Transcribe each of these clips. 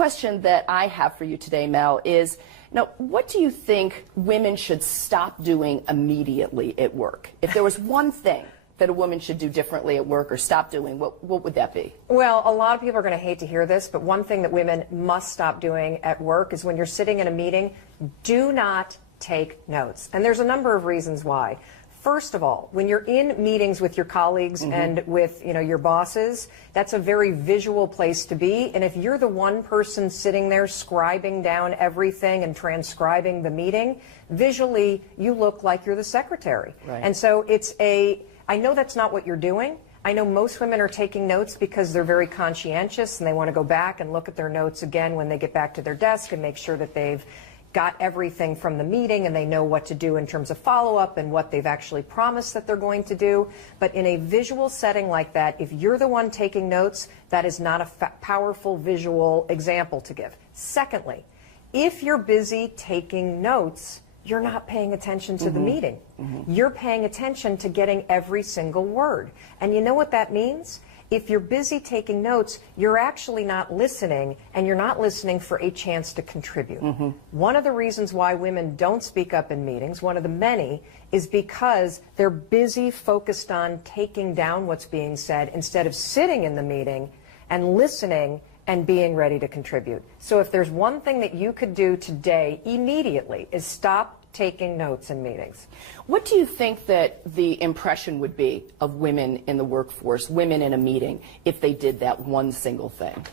Question that I have for you today, Mel, is now, what do you think women should stop doing immediately at work? If there was one thing that a woman should do differently at work or stop doing, what would that be? Well, a lot of people are going to hate to hear this, but one thing that women must stop doing at work is when you're sitting in a meeting, do not take notes. And there's a number of reasons why. First of all, when you're in meetings with your colleagues and with your bosses, that's a very visual place to be. And if you're the one person sitting there scribing down everything and transcribing the meeting, visually you look like you're the secretary. Right. And so I know that's not what you're doing. I know most women are taking notes because they're very conscientious and they want to go back and look at their notes again when they get back to their desk and make sure that they've got everything from the meeting and they know what to do in terms of follow-up and what they've actually promised that they're going to do. But in a visual setting like that, if you're the one taking notes, that is not a powerful visual example to give. Secondly, if you're busy taking notes, you're not paying attention to the meeting. You're paying attention to getting every single word. And you know what that means? If you're busy taking notes, you're actually not listening, and you're not listening for a chance to contribute. One of the reasons why women don't speak up in meetings, one of the many, is because they're busy focused on taking down what's being said instead of sitting in the meeting and listening and being ready to contribute. So if there's one thing that you could do today immediately is stop taking notes in meetings. What do you think that the impression would be of women in the workforce, women in a meeting, if they did that one single thing?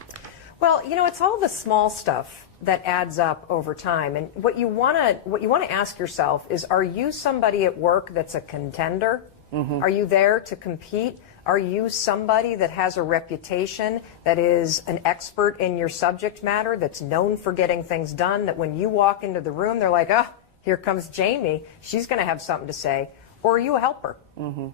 Well, it's all the small stuff that adds up over time. And what you want to ask yourself is, are you somebody at work that's a contender? Are you there to compete? Are you somebody that has a reputation, that is an expert in your subject matter, that's known for getting things done, that when you walk into the room, they're like, oh, here comes Jamie, she's going to have something to say? Or are you a helper?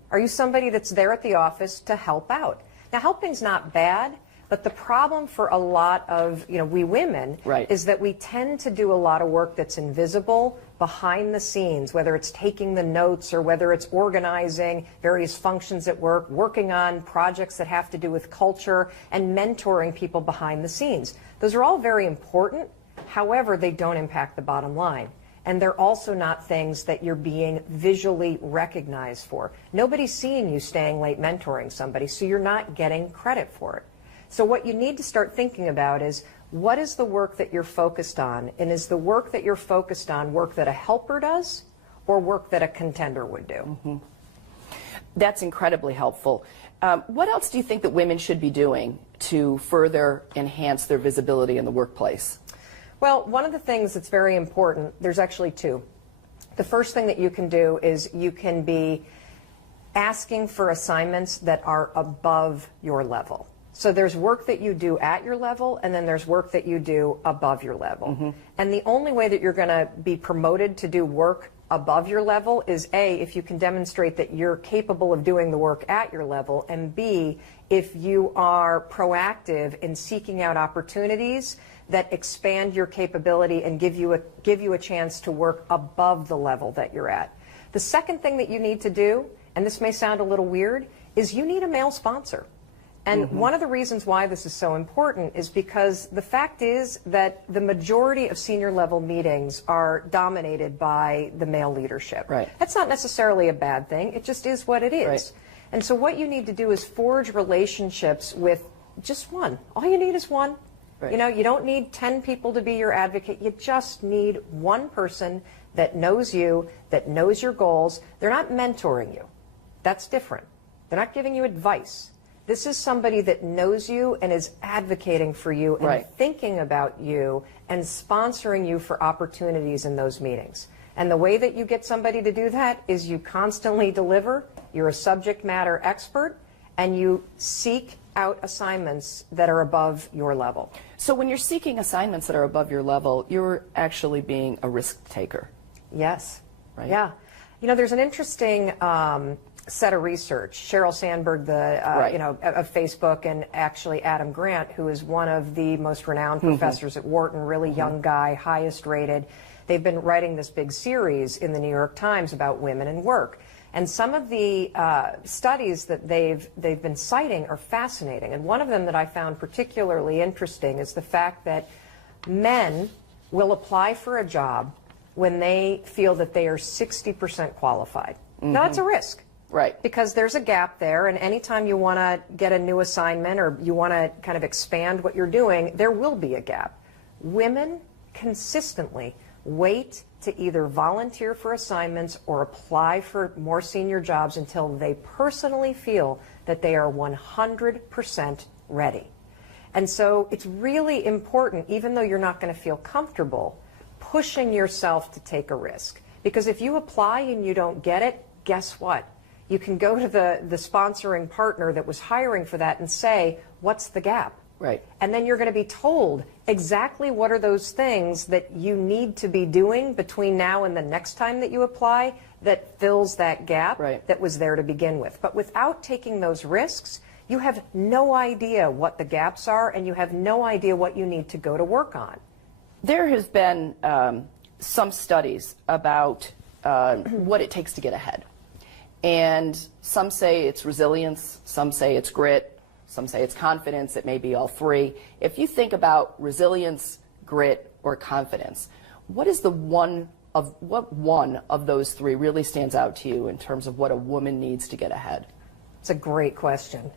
Are you somebody that's there at the office to help out? Now, helping's not bad, but the problem for a lot of we women is that we tend to do a lot of work that's invisible behind the scenes, whether it's taking the notes or whether it's organizing various functions at work, working on projects that have to do with culture, and mentoring people behind the scenes. Those are all very important. However, they don't impact the bottom line. And they're also not things that you're being visually recognized for. Nobody's seeing you staying late mentoring somebody, so you're not getting credit for it. So what you need to start thinking about is, what is the work that you're focused on? And is the work that you're focused on work that a helper does or work that a contender would do? That's incredibly helpful. What else do you think that women should be doing to further enhance their visibility in the workplace? Well, one of the things that's very important, there's actually two. The first thing that you can do is you can be asking for assignments that are above your level. So there's work that you do at your level, and then there's work that you do above your level. And the only way that you're going to be promoted to do work above your level is A, if you can demonstrate that you're capable of doing the work at your level, and B, if you are proactive in seeking out opportunities that expand your capability and give you a chance to work above the level that you're at. The second thing that you need to do, and this may sound a little weird, is you need a male sponsor. And one of the reasons why this is so important is because the fact is that the majority of senior level meetings are dominated by the male leadership. That's not necessarily a bad thing, it just is what it is. And so what you need to do is forge relationships with just one. All you need is one. You don't need 10 people to be your advocate. You just need one person that knows you, that knows your goals. They're not mentoring you. That's different. They're not giving you advice. This is somebody that knows you and is advocating for you and thinking about you and sponsoring you for opportunities in those meetings. And the way that you get somebody to do that is you constantly deliver, you're a subject matter expert, and you seek out assignments that are above your level. So when you're seeking assignments that are above your level, you're actually being a risk taker. Yes. Yeah. There's an interesting set of research. Sheryl Sandberg, of Facebook, and actually Adam Grant, who is one of the most renowned professors at Wharton, really young guy, highest rated. They've been writing this big series in the New York Times about women in work. And some of the studies that they've been citing are fascinating. And one of them that I found particularly interesting is the fact that Men will apply for a job when they feel that they are 60% qualified. Now, that's a risk. Right. Because there's a gap there, and anytime you want to get a new assignment or you want to kind of expand what you're doing, there will be a gap. Women consistently wait to either volunteer for assignments or apply for more senior jobs until they personally feel that they are 100% ready. And so it's really important, even though you're not going to feel comfortable, pushing yourself to take a risk. Because if you apply and you don't get it, guess what? You can go to the sponsoring partner that was hiring for that and say, what's the gap? Right. And then you're going to be told exactly what are those things that you need to be doing between now and the next time that you apply that fills that gap that was there to begin with. But without taking those risks, you have no idea what the gaps are, and you have no idea what you need to go to work on. There has been some studies about what it takes to get ahead. And some say it's resilience, some say it's grit, some say it's confidence. It may be all three. If you think about resilience, grit, or confidence, what one of those three really stands out to you in terms of what a woman needs to get ahead? It's a great question.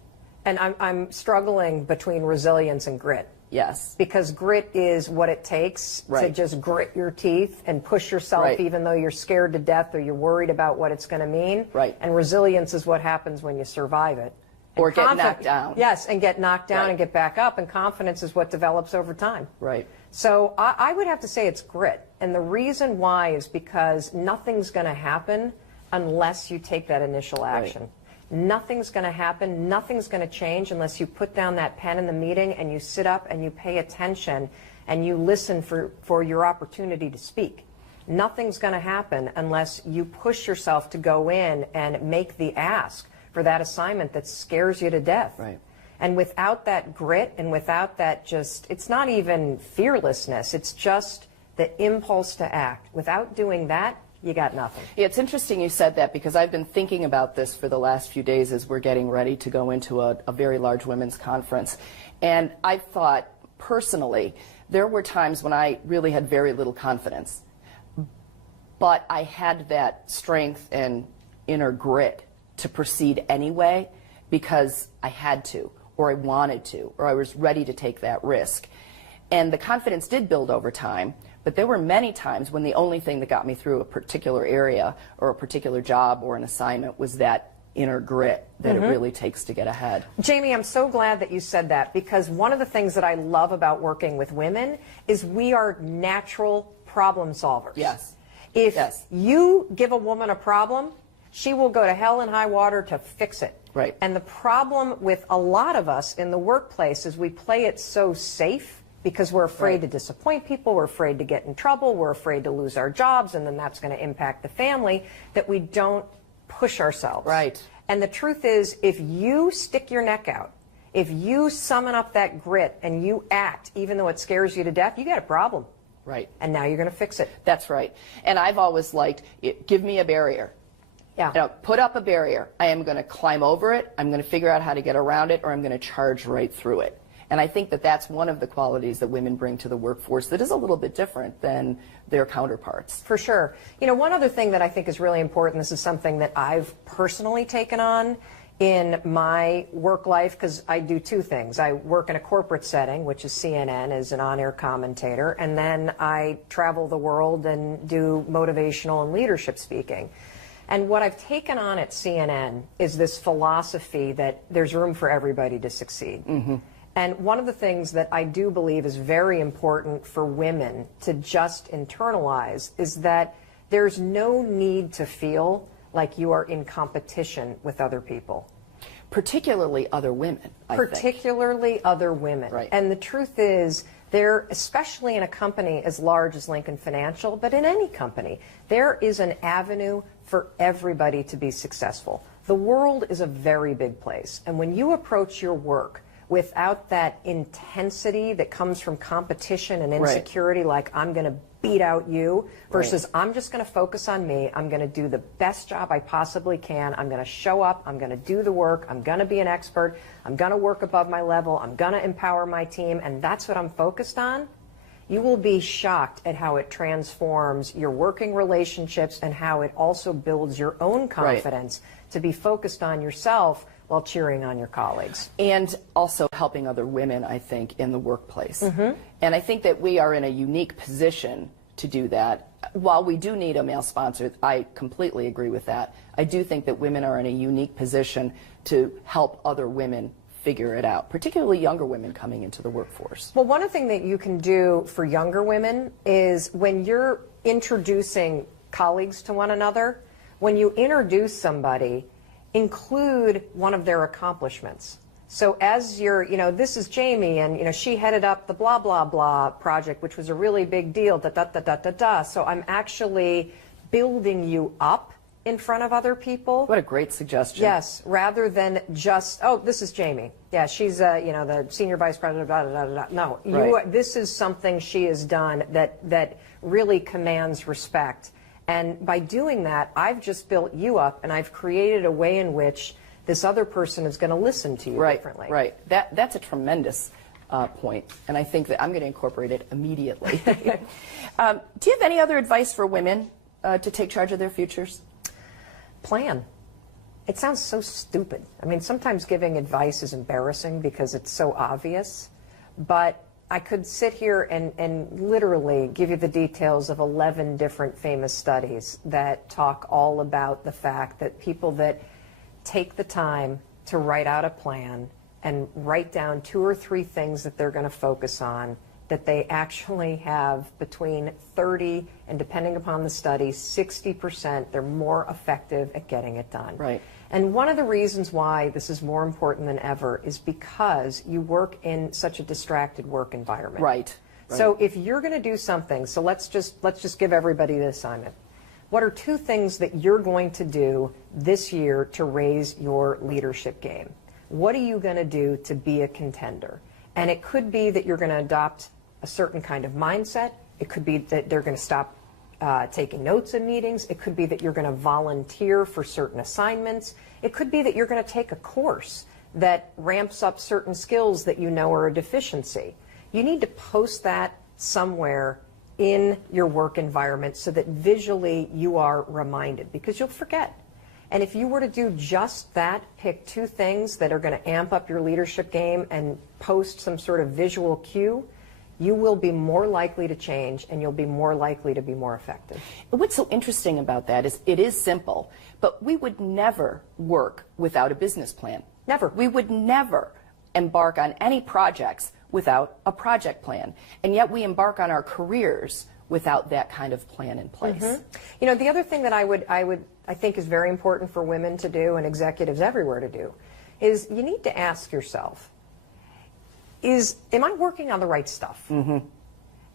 And I'm struggling between resilience and grit. Yes. Because grit is what it takes to just grit your teeth and push yourself even though you're scared to death or you're worried about what it's going to mean. Right. And resilience is what happens when you survive it. Or get knocked down. Yes, and get knocked down and get back up. And confidence is what develops over time. Right. So I would have to say it's grit. And the reason why is because nothing's going to happen unless you take that initial action. Right. Nothing's going to happen, nothing's going to change unless you put down that pen in the meeting and you sit up and you pay attention and you listen for your opportunity to speak. Nothing's going to happen unless you push yourself to go in and make the ask for that assignment that scares you to death. Right. And without that grit and without that it's not even fearlessness, it's just the impulse to act. Without doing that, you got nothing. Yeah, it's interesting you said that because I've been thinking about this for the last few days as we're getting ready to go into a very large women's conference. And I thought, personally, there were times when I really had very little confidence. But I had that strength and inner grit to proceed anyway because I had to, or I wanted to, or I was ready to take that risk. And the confidence did build over time. But there were many times when the only thing that got me through a particular area or a particular job or an assignment was that inner grit that it really takes to get ahead. Jamie, I'm so glad that you said that because one of the things that I love about working with women is we are natural problem solvers. Yes. If you give a woman a problem, she will go to hell and high water to fix it. Right. And the problem with a lot of us in the workplace is we play it so safe because we're afraid to disappoint people, we're afraid to get in trouble, we're afraid to lose our jobs, and then that's going to impact the family, that we don't push ourselves. Right. And the truth is, if you stick your neck out, if you summon up that grit and you act, even though it scares you to death, you got a problem. Right. And now you're going to fix it. That's right. And I've always liked, give me a barrier. Yeah. You know, put up a barrier. I am going to climb over it, I'm going to figure out how to get around it, or I'm going to charge right through it. And I think that that's one of the qualities that women bring to the workforce that is a little bit different than their counterparts. For sure. You know, one other thing that I think is really important, this is something that I've personally taken on in my work life, because I do two things. I work in a corporate setting, which is CNN, as an on-air commentator, and then I travel the world and do motivational and leadership speaking. And what I've taken on at CNN is this philosophy that there's room for everybody to succeed. And one of the things that I do believe is very important for women to just internalize is that there's no need to feel like you are in competition with other people. Particularly other women, I think. Particularly other women. Right. And the truth is, there, especially in a company as large as Lincoln Financial, but in any company, there is an avenue for everybody to be successful. The world is a very big place. And when you approach your work without that intensity that comes from competition and insecurity, like I'm going to beat out you, versus I'm just going to focus on me, I'm going to do the best job I possibly can, I'm going to show up, I'm going to do the work, I'm going to be an expert, I'm going to work above my level, I'm going to empower my team, and that's what I'm focused on, you will be shocked at how it transforms your working relationships and how it also builds your own confidence to be focused on yourself while cheering on your colleagues. And also helping other women, I think, in the workplace. And I think that we are in a unique position to do that. While we do need a male sponsor, I completely agree with that. I do think that women are in a unique position to help other women figure it out, particularly younger women coming into the workforce. Well, one thing that you can do for younger women is when you're introducing colleagues to one another, when you introduce somebody, include one of their accomplishments. So as you're, this is Jamie, and, she headed up the blah, blah, blah project, which was a really big deal, da, da, da, da, da, da. So I'm actually building you up in front of other people. What a great suggestion. Yes, rather than just, oh, this is Jamie. Yeah, she's, the senior vice president, blah, blah, blah, blah. No, this is something she has done that really commands respect. And by doing that, I've just built you up, and I've created a way in which this other person is going to listen to you differently. Right. That's a tremendous point, and I think that I'm going to incorporate it immediately. Do you have any other advice for women to take charge of their futures? Plan. It sounds so stupid. I mean, sometimes giving advice is embarrassing because it's so obvious, but I could sit here and literally give you the details of 11 different famous studies that talk all about the fact that people that take the time to write out a plan and write down 2 or 3 things that they're going to focus on, that they actually have between 30 and, depending upon the study, 60%, they're more effective at getting it done. Right. And one of the reasons why this is more important than ever is because you work in such a distracted work environment. Right. So if you're going to do something, so let's just give everybody the assignment. What are 2 things that you're going to do this year to raise your leadership game? What are you going to do to be a contender? And it could be that you're going to adopt a certain kind of mindset. It could be that they're going to stop taking notes in meetings. It could be that you're going to volunteer for certain assignments. It could be that you're going to take a course that ramps up certain skills that you know are a deficiency. You need to post that somewhere in your work environment so that visually you are reminded, because you'll forget. And if you were to do just that, pick 2 things that are going to amp up your leadership game and post some sort of visual cue, you will be more likely to change, and you'll be more likely to be more effective. What's so interesting about that is it is simple, but we would never work without a business plan. Never. We would never embark on any projects without a project plan. And yet we embark on our careers without that kind of plan in place. The other thing that I think is very important for women to do, and executives everywhere to do, is you need to ask yourself, am I working on the right stuff?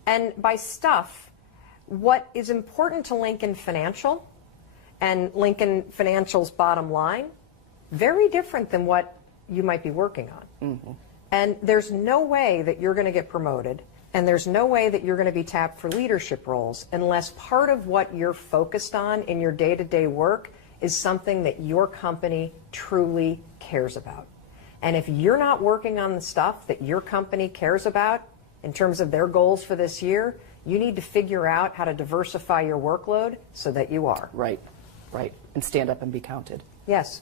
And by stuff, what is important to Lincoln Financial and Lincoln Financial's bottom line, very different than what you might be working on. And there's no way that you're going to get promoted, and there's no way that you're going to be tapped for leadership roles unless part of what you're focused on in your day-to-day work is something that your company truly cares about. And if you're not working on the stuff that your company cares about in terms of their goals for this year, you need to figure out how to diversify your workload so that you are. Right. And stand up and be counted. Yes.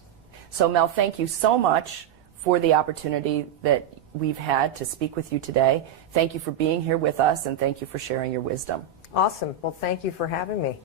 So Mel, thank you so much for the opportunity that we've had to speak with you today. Thank you for being here with us, and thank you for sharing your wisdom. Awesome. Well, thank you for having me.